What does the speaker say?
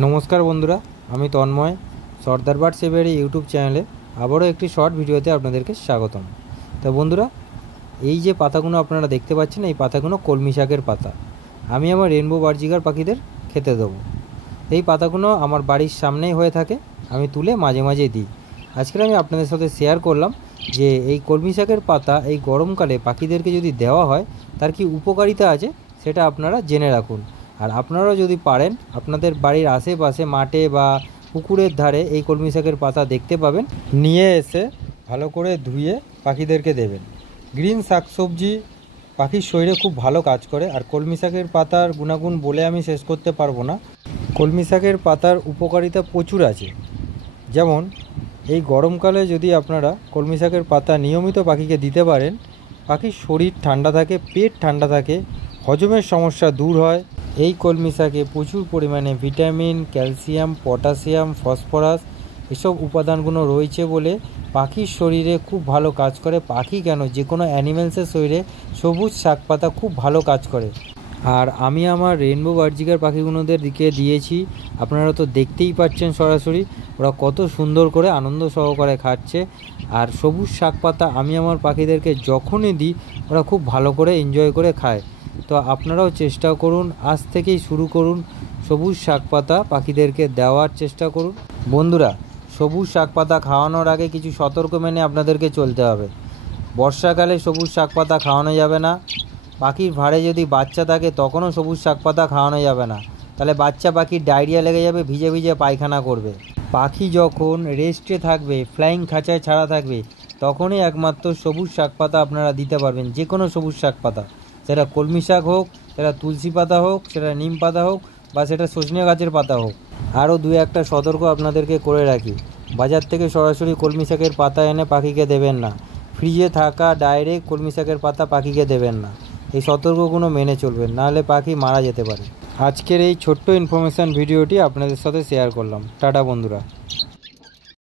নমস্কার বন্ধুরা, আমি তন্ময় সর্দার বার্ড সেভিয়ারি ইউটিউব চ্যানেলে আবারও একটি শর্ট ভিডিওতে আপনাদেরকে স্বাগতম। তো বন্ধুরা, এই যে পাতাগুলো আপনারা দেখতে পাচ্ছেন, এই পাতাগুলো কলমি শাকের পাতা। আমি আমার রেনবো বার্জিকার পাখিদের খেতে দেবো। এই পাতাগুলো আমার বাড়ির সামনেই হয়ে থাকে, আমি তুলে মাঝে মাঝে দিই। আজকে আমি আপনাদের সাথে শেয়ার করলাম যে এই কলমি শাকের পাতা এই গরমকালে পাখিদেরকে যদি দেওয়া হয় তার কি উপকারিতা আছে সেটা আপনারা জেনে রাখুন। আর আপনারাও যদি পারেন, আপনাদের বাড়ির আশেপাশে মাঠে বা পুকুরের ধারে এই কলমি শাকের পাতা দেখতে পাবেন, নিয়ে এসে ভালো করে ধুয়ে পাখিদেরকে দেবেন। গ্রিন শাকসবজি পাখির শরীরে খুব ভালো কাজ করে। আর কলমি শাকের পাতার গুণাগুণ বলে আমি শেষ করতে পারবো না। কলমি শাকের পাতার উপকারিতা প্রচুর আছে। যেমন এই গরমকালে যদি আপনারা কলমি শাকের পাতা নিয়মিত পাখিকে দিতে পারেন, পাখির শরীর ঠান্ডা থাকে, পেট ঠান্ডা থাকে, হজমের সমস্যা দূর হয়। এই কলমি শাকে প্রচুর পরিমাণে ভিটামিন, ক্যালসিয়াম, পটাশিয়াম, ফসফরাস এসব উপাদানগুলো রয়েছে বলে পাখির শরীরে খুব ভালো কাজ করে। পাখি কেন, যে কোনো অ্যানিমেলসের শরীরে সবুজ শাক পাতা খুব ভালো কাজ করে। আর আমি আমার রেনবো বার্জিকার পাখিগুলোদের দিকে দিয়েছি, আপনারা তো দেখতেই পাচ্ছেন সরাসরি ওরা কত সুন্দর করে আনন্দ সহকারে খাচ্ছে। আর সবুজ শাক পাতা আমি আমার পাখিদেরকে যখনই দিই ওরা খুব ভালো করে এনজয় করে খায়। তো আপনারাও চেষ্টা করুন, আজ থেকেই শুরু করুন, সবুজ শাক পাতা পাখিদেরকে দেওয়ার চেষ্টা করুন। বন্ধুরা, সবুজ শাক পাতা খাওয়ানোর আগে কিছু সতর্ক মেনে আপনাদেরকে চলতে হবে। বর্ষাকালে সবুজ শাক পাতা খাওয়ানো যাবে না। পাখির ভাড়ে যদি বাচ্চা থাকে তখনও সবুজ শাক পাতা খাওয়ানো যাবে না, তাহলে বাচ্চা পাখির ডায়রিয়া লেগে যাবে, ভিজে ভিজে পায়খানা করবে। পাখি যখন রেস্টে থাকবে, ফ্লাইং খাঁচায় ছাড়া থাকবে, তখনই একমাত্র সবুজ শাক পাতা আপনারা দিতে পারবেন। যে কোনো সবুজ শাক পাতা, সেটা কলমি শাক হোক, সেটা তুলসী পাতা হোক, সেটা নিম পাতা হোক, বা সেটা সজনে গাছের পাতা হোক। আরও দু একটা সতর্ক আপনাদেরকে করে রাখি, বাজার থেকে সরাসরি কলমি শাকের পাতা এনে পাখিকে দেবেন না। ফ্রিজে থাকা ডাইরেক্ট কলমি শাকের পাতা পাখিকে দেবেন না। এই সতর্কগুলো মেনে চলবেন, নাহলে পাখি মারা যেতে পারে। আজকের এই ছোট্ট ইনফরমেশান ভিডিওটি আপনাদের সাথে শেয়ার করলাম। টাটা বন্ধুরা।